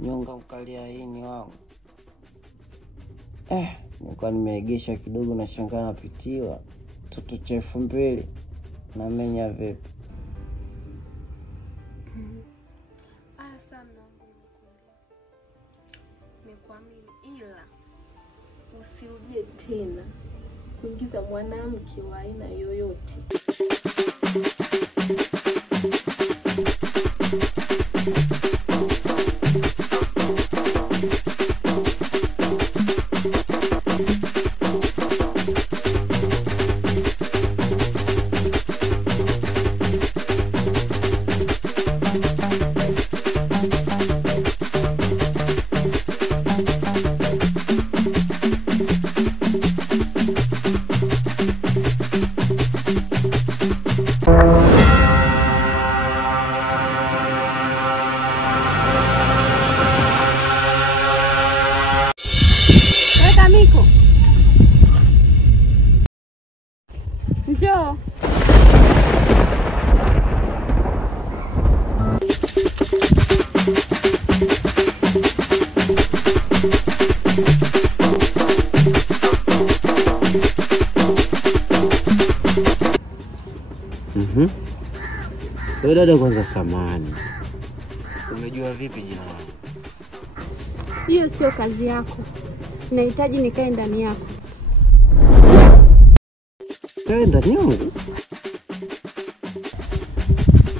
Nyonga ukalia hini wangu. Nilikuwa nimeegesha kidogo na shangaa napitiwa. Toto cha 2000 na menya vipi? Sana nimekuamini, ila usirudie tena kuingiza mwanamke wa aina yoyote. Miko. Njoo. Wewe dada kwanza samani. Unajua vipi jina langu? Hiyo sio kazi yako. Nahitaji nikae ndani yako. Kae ndani yangu?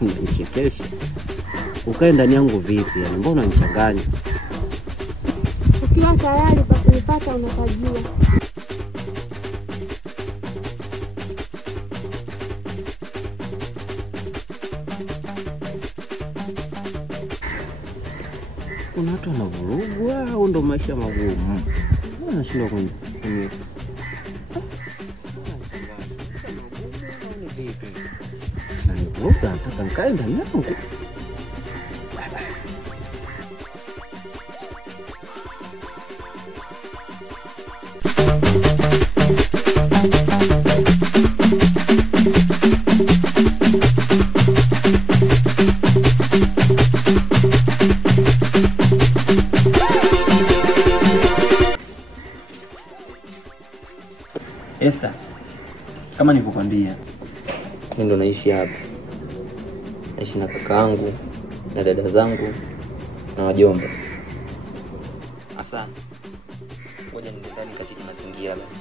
Unanichekesha. Ukae ndani yangu vipi? Yani mbona unanichanganya? Ukiwa tayari pa kunipata unapajua. Kuna watu wanavurugwa au ndo maisha magumu? Mbona nashindwa kwenye nataka nikae ndani yangu. Esther, kama nilivyokuambia, mimi ndo naishi hapa. Naishi na kakaangu na dada zangu na wajomba. Asa, ngoja niende ndani kacheki mazingira basi.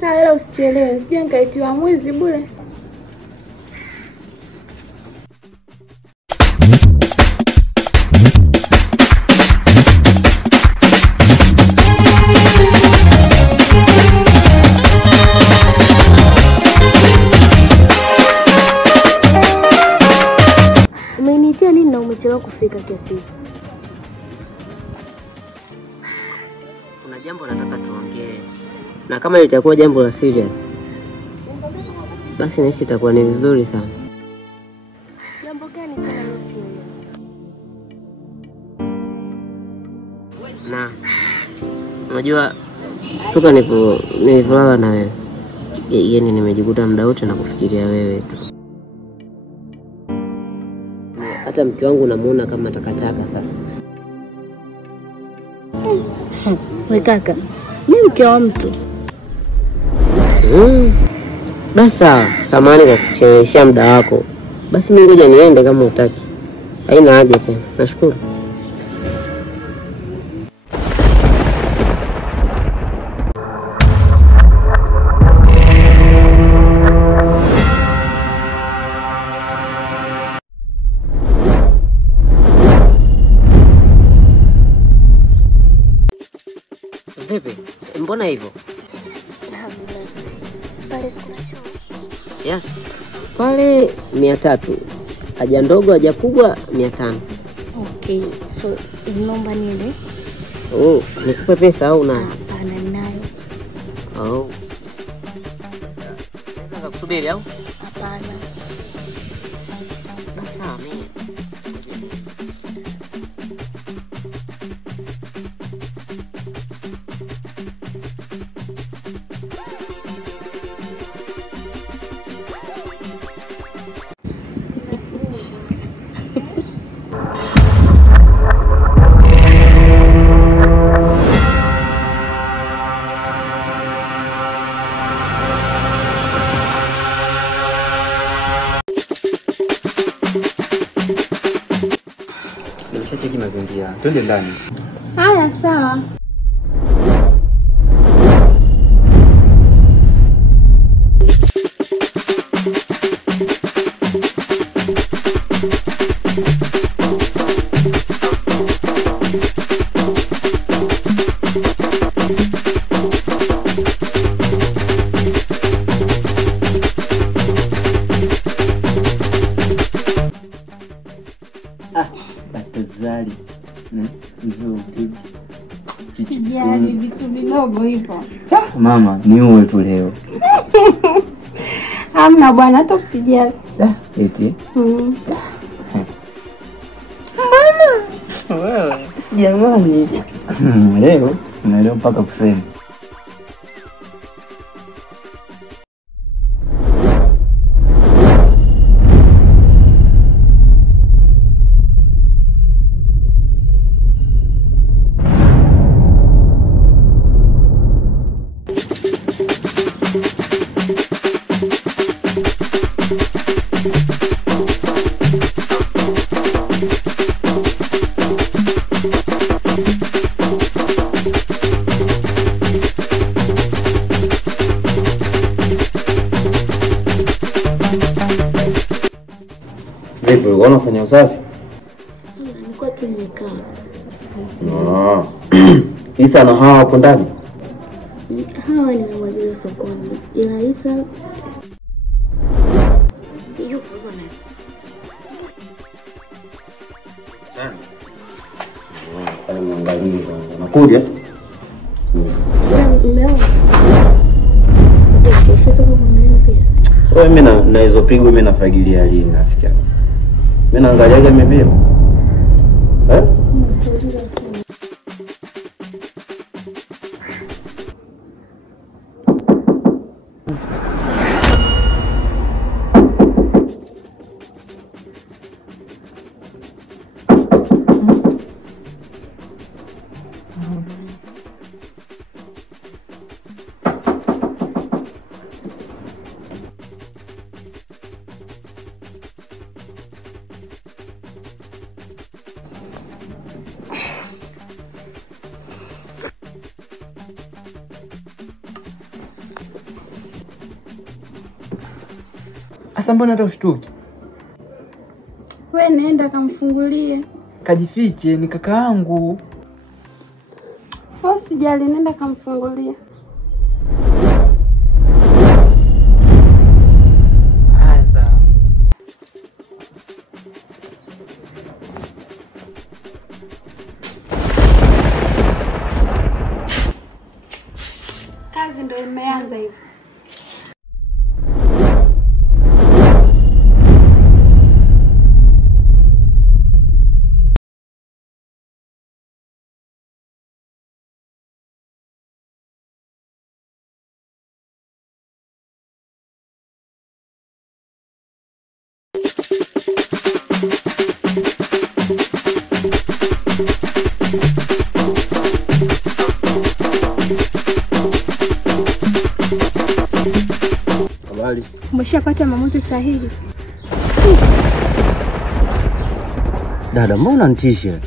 Sawa, ila usichelewe. Sije nikaitiwa mwizi bure. Umenitia nini na umechelewa kufika kiasi? Kuna jambo nataka tuongee. Na kama litakuwa jambo la serious, basi nahisi itakuwa ni vizuri sana. Jambo gani tena leo serious? Na unajua toka nilipolala na wewe, yani nimejikuta muda wote na kufikiria wewe tu. Hata mke wangu namuona kama takataka sasa. Wewe kaka, mimi mke wa mtu. Basi samahani kwa kuchelewesha muda wako. Basi mimi ngoja niende kama utaki. Haina haja tena. Nashukuru. Vipi? Mbona hivyo? Pale kuna choo. Yes. Pale 300. Haja ndogo, haja kubwa 500. Okay, so naomba niende. Nikupe pesa au na? Hapana, ninayo. Nataka kusubiri au? Hapana. Sasa mimi Ya, twende ndani. Haya, sawa. Batazali. Nzuri. Sijali vitu vidogo hivyo. Mama, ni uwe tu leo. Hamna bwana, hata usijali. Eti. Mama. Wewe, jamani. Leo, leo mpaka kusema. Vipi, unafanya usafi? Nilikuwa tu nimekaa. Isa na hawa hapo ndani? Hawa ni wazee sokoni. Ila Isa yuko bwana. Angalia anakuja. Umeona? Ukishatoka kuangalia pia. Wewe mimi na hizo pigo mimi nafagilia lini nafikia. Mimi naangaliaga mipira. Asa mbona hata ushtuki? Wewe nenda kamfungulie. Kajifiche, ni kaka yangu. Wewe usijali, nenda kamfungulie. Haya sawa. Kazi ndio imeanza hivi. Habari. Umeshapata maamuzi sahihi? Dada, mbona unanitisha?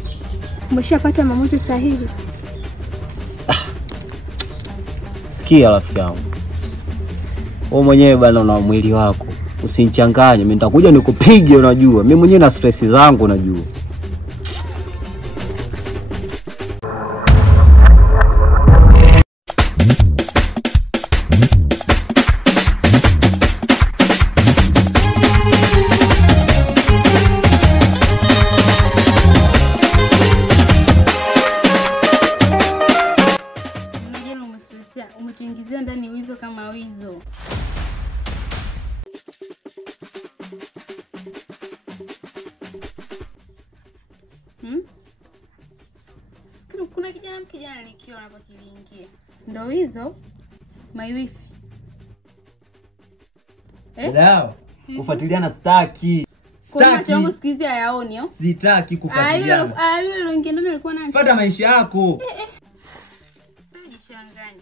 Umeshapata maamuzi sahihi? Sikia rafiki yangu. Wewe mwenyewe bana una mwili wako. Usinichanganye, mimi nitakuja nikupige unajua. Mimi mwenyewe na stress zangu unajua. Umetuingizia ndani wizo kama wizo. Kuna kijana nikiona hapo kiliingia. Ndio wizo? My wife. Dada, kufuatiliana sitaki. Kwa macho yangu siku hizi hayaoni au? Sitaki kufuatiliana. Yule yule ndani alikuwa nani? Fuata maisha yako. Sasa jichanganye.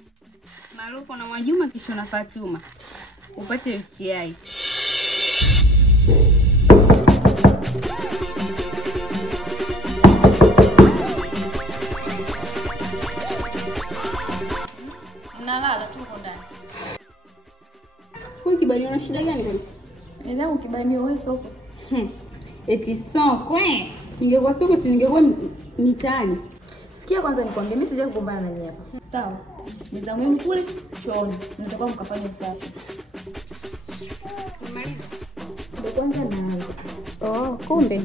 Marufu na Mwajuma kisha na Fatuma. Upate UTI. Muda gani kani? Leo ukibanio wewe soko. Eti sokwe. Ningekuwa soko si ningekuwa mitaani. Sikia kwanza nikwambie, mimi sija kugombana na nyinyi hapa. Sawa. Ni za muhimu kule chooni. Nitakuwa mkafanya usafi. Umaliza. Ndio kwanza naanza. Oh, kumbe.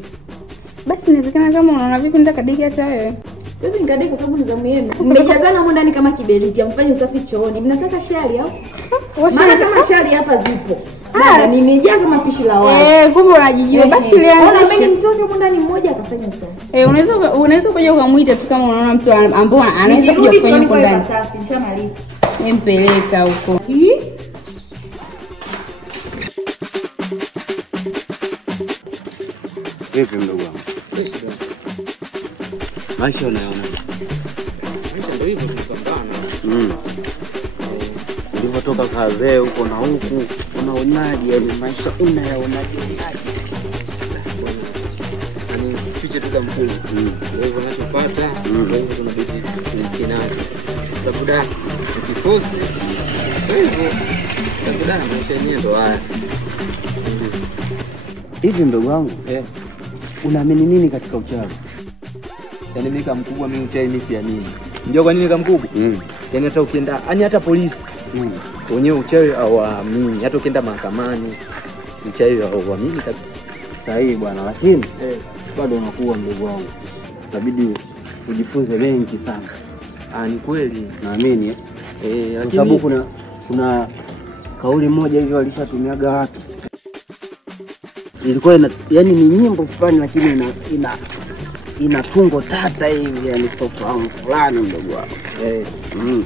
Basi inawezekana kama unaona vipi nitakadiki hata wewe. Siwezi nikadeki kwa sababu ni zamu yenu. Mmejazana huko ndani kama kiberiti, amfanye usafi chooni. Mnataka shari au? Maana kama shari hapa zipo. Dada nimejaa kama pishi la wali. Kumbe unajijua. Basi lianze. Ona mimi mtoke huko ndani mmoja akafanya usafi. Unaweza kuja ukamuita tu kama unaona mtu ambao anaweza kuja kufanya huko ndani. Usafi, nishamaliza. Mpeleka huko. Vipi mdogo wangu? Maisha unayaona? Maisha ndio hivyo tunapambana. Ulivyotoka kazee huko na huku, unaonaje yani maisha unayaonaje? Yaani fiche tu kama mkuu. Ndio hivyo tunachopata, ndio hivyo tunabidi tunacho. Sababu da ukifosi ndio hivyo. Sababu da maisha yenyewe ndo haya. Hivi mdogo wangu, unaamini nini katika uchawi? Yaani mimi kama mkubwa mimi uchawi mimi ya nini? Ndio kwa nini kama mkubwa? Yaani hata ukienda, yani hata polisi wenyewe uchawi hawaamini. Hata ukienda mahakamani uchawi hawaamini kabisa. Sahihi bwana, lakini bado unakuwa mdogo wangu. Inabidi ujifunze mengi sana. Ni kweli naamini lakini sababu kuna kauli moja hivi walishatumiaga watu. Ilikuwa yani ni nyimbo fulani lakini ina tungo tata hivi yani tofahamu fulani mdogo wangu.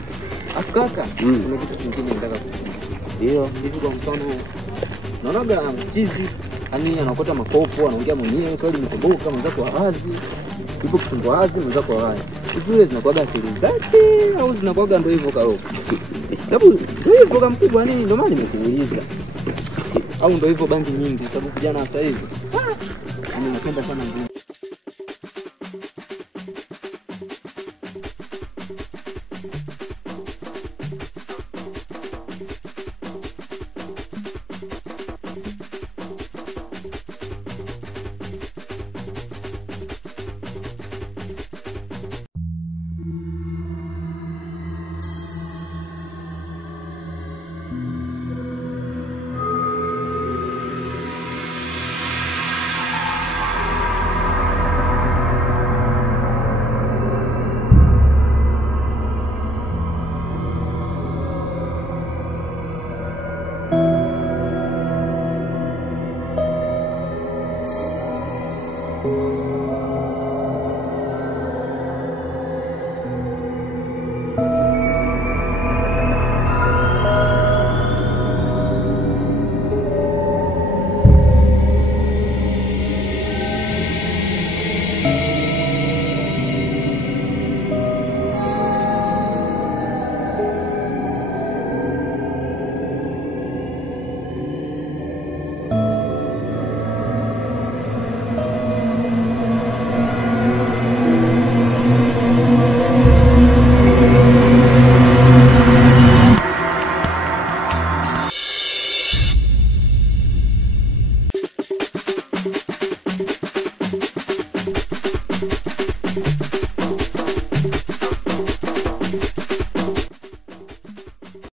Afkaka kuna kitu kingine nataka kusema. Ndio hivi kwa mfano naonaga mchizi yani anakota makopo anaongea mwenyewe swali limetoboka mwenzako wazi ipo kifungwa wazi mwenzako wazi hivi zile zinakuwaga akili zake au zinakuwaga ndio hivyo karoko sababu ndio hivyo kama mkubwa nini ndio maana nimekuuliza au ndio hivyo bangi nyingi sababu vijana sasa hivi napenda sana nguvu.